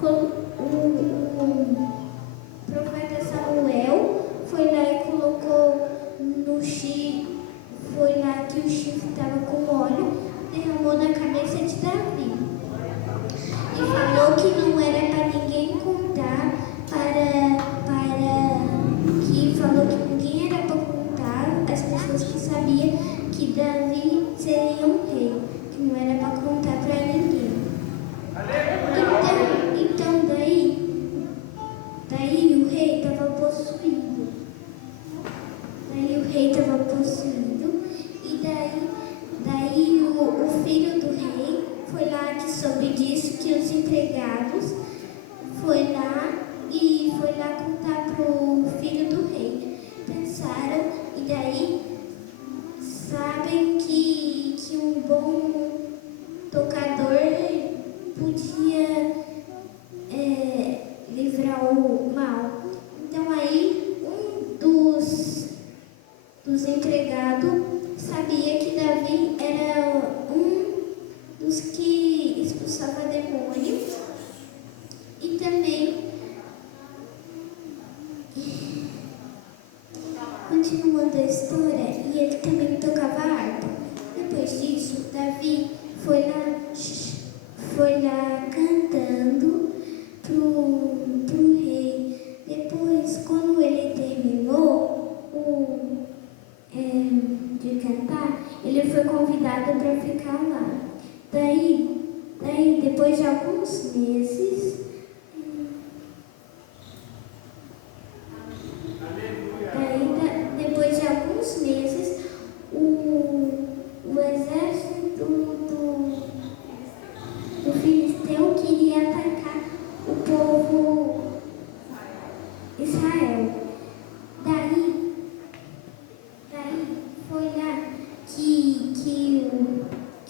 o profeta Samuel foi lá e colocou no chifre, foi lá que o chifre estava com óleo, derramou na cabeça de Davi. E falou que não era para ninguém contar, falou que ninguém era para contar as pessoas que sabiam que Davi seria um rei, que não era para contar para ninguém. Então daí o rei estava possuído. E daí o filho do rei foi lá que soube disso, que os empregados foi lá contar pro filho do rei. Pensaram, e daí sabem que um bom tocador podia livrar o mal. Então aí um dos empregados sabia que Davi era um dos que expulsava demônio e também, continuando a história, e ele também tocava harpa. Depois disso, Davi foi lá cantando pro rei. Depois, quando ele terminou de cantar, ele foi convidado para ficar lá. Daí, depois de alguns meses, o exército do filisteu queria atacar o povo Israel. Daí foi lá que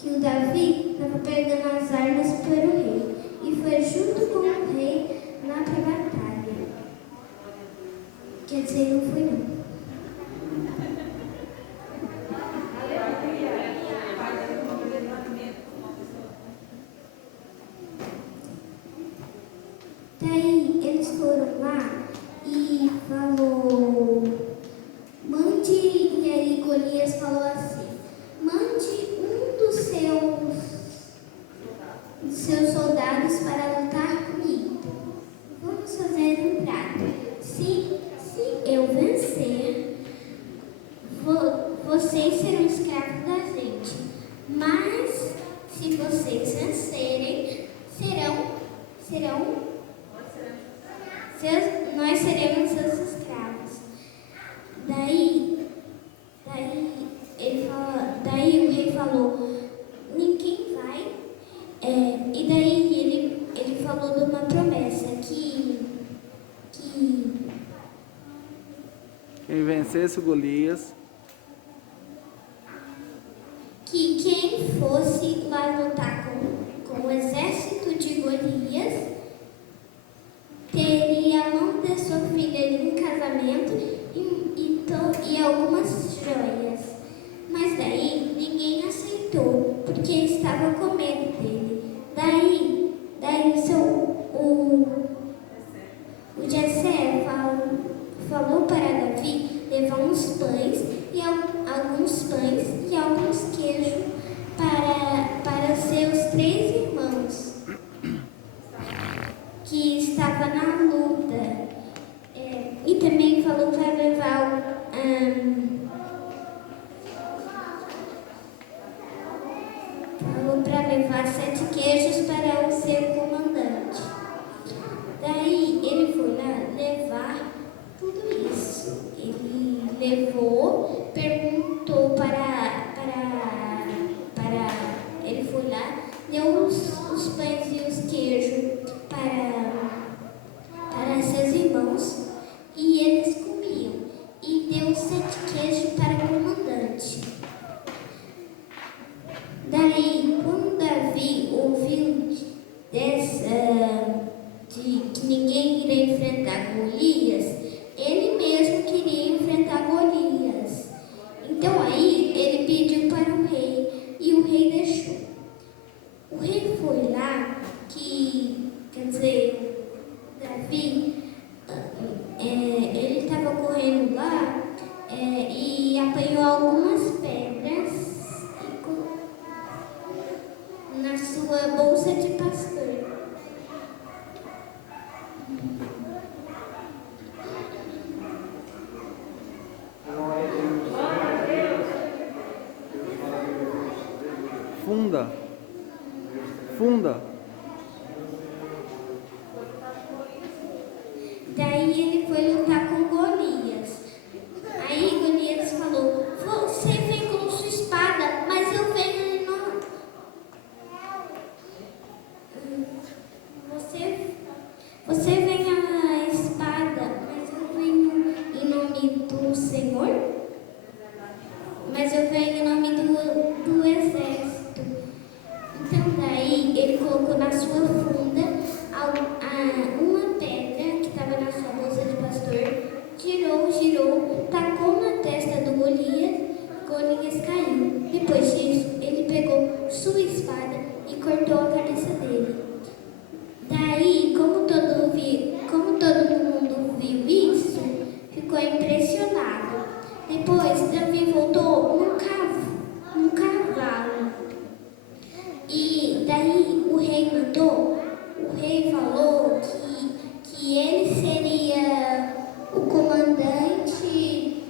o Davi estava pegando as armas para o rei e foi junto com o rei lá para a batalha. Quer dizer, não foi não. Daí eles foram lá e falou, e aí Golias falou assim, mande um dos seus soldados para lutar comigo. Vamos fazer um trato. Se eu vencer, vocês serão escravos da gente. Mas se vocês vencerem, nós seremos seus escravos. Daí o rei falou, ninguém vai. E daí ele falou de uma promessa que quem vencesse o Golias, que quem fosse lá lutar com o exército de Golias teria a mão de sua filha em casamento e algumas joias. Mas daí ninguém aceitou, porque estava com medo dele. Daí o Jessé falou para Davi levar uns pães e alguns queijos para seus 3 irmãos que estavam na luta. E também falou para levar levar 7 queijos para o seu comandante. Daí ele foi lá levar tudo isso. Ele levou, perguntou ele foi lá, deu os pães e os queijos para seus irmãos e eles comiam. E deu 7 queijos para o comandante. Daí, quando Davi ouviu que ninguém iria enfrentar Golias, ele mesmo queria enfrentar Golias. Então aí ele pediu para o rei e o rei deixou. O rei foi lá quer dizer, Você vem a espada, mas eu venho em nome do Senhor? Mas eu venho em nome do exército. Então daí ele colocou na sua funda uma pedra que estava na sua bolsa de pastor, girou, tacou na testa do Golias caiu. Depois disso, ele pegou sua espada e cortou a cabeça dele. Daí, como todo mundo viu isso, ficou impressionado. Depois, Davi voltou num cavalo. E daí o rei falou que ele seria o comandante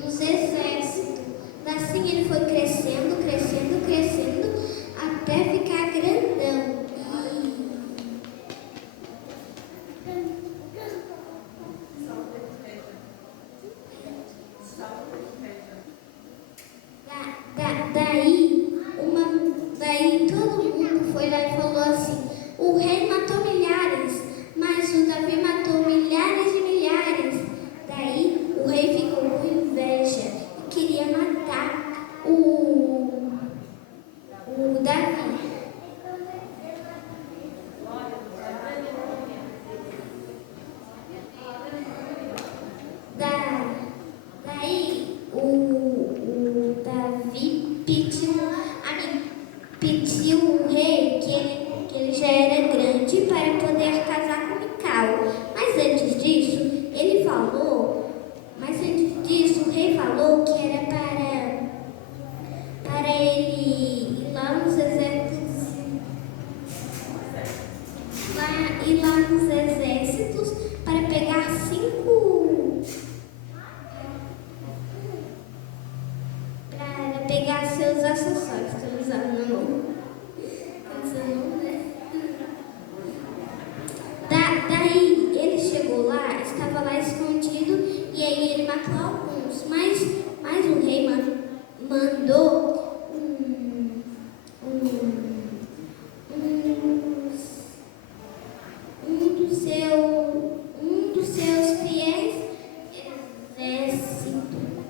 dos exércitos. Assim ele foi crescendo, até ficar grandão. Daí todo mundo foi lá e falou assim: o rei matou milhares, mas o Davi matou milhares e milhares. Daí o rei ficou com inveja e queria matar o Davi. Daí o Davi pediu o rei que ele já era grande para poder casar com Mical. Mas antes disso, o rei falou que era para ele ir lá nos exércitos para pegar 5 para pegar seus acessórios. Estou usando na mão. Daí ele chegou lá, estava lá escondido, e aí ele matou alguns, mas o rei mandou um dos seus fiéis exércitos.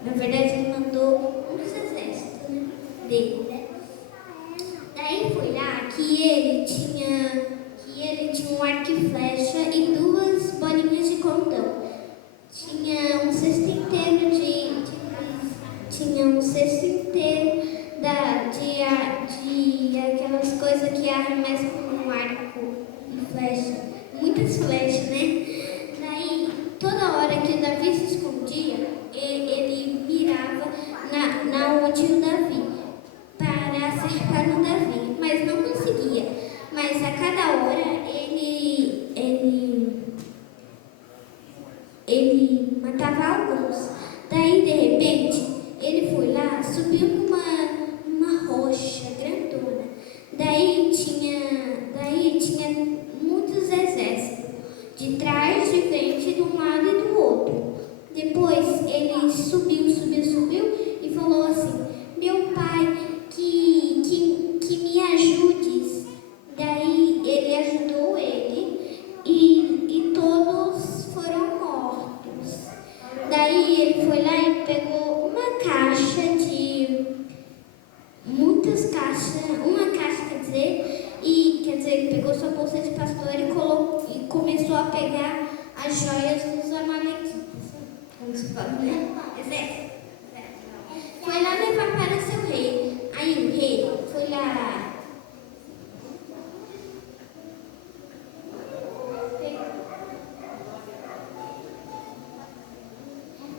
Na verdade, ele mandou um dos exércitos, né, dele. Daí foi lá que ele tinha um arco e flecha e 2 bolinhas de condão. Tinha um cesto inteiro de aquelas coisas que arremessam com um arco e flecha. Muitas flechas, né? Daí, toda hora que o Davi se escondia, ele mirava na onde o Davi, para acertar no Davi, mas não conseguia. Mas a cada hora ele matava alguns. Daí, de repente, ele foi lá, subiu numa rocha grandona. Daí tinha muitos exércitos, de trás, de frente, de um lado e do outro. Depois ele subiu e falou assim: meu pai, que me ajudes. Daí ele ajudou ele e todos foram mortos. Daí ele foi lá e pegou uma caixa ele pegou sua bolsa de pastor e começou a pegar as joias dos amalequitas. Como se fala, né? Exército. Foi lá levar para seu rei. Aí o rei foi lá.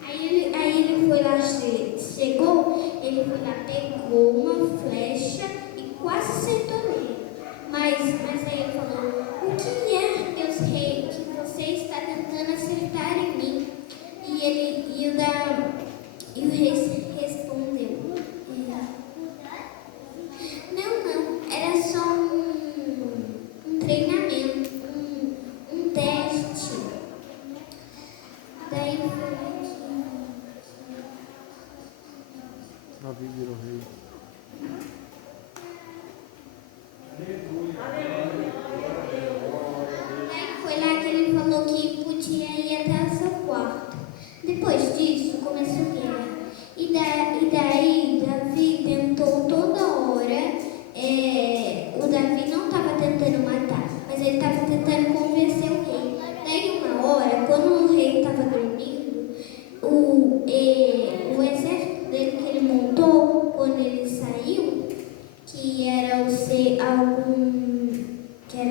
Aí ele foi lá, chegou, ele foi lá, pegou uma flecha e quase acertou nele. Mas aí ele falou: o que é, meus reis, que você está tentando acertar em mim? E o rei respondeu: não,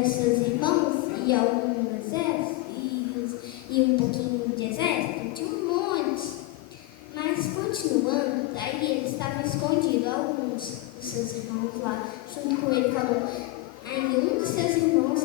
os seus irmãos e algum exército, e um pouquinho de exército, tinha um monte. Mas continuando, daí ele estava escondido, alguns dos seus irmãos lá, junto com ele, falou. Aí um dos seus irmãos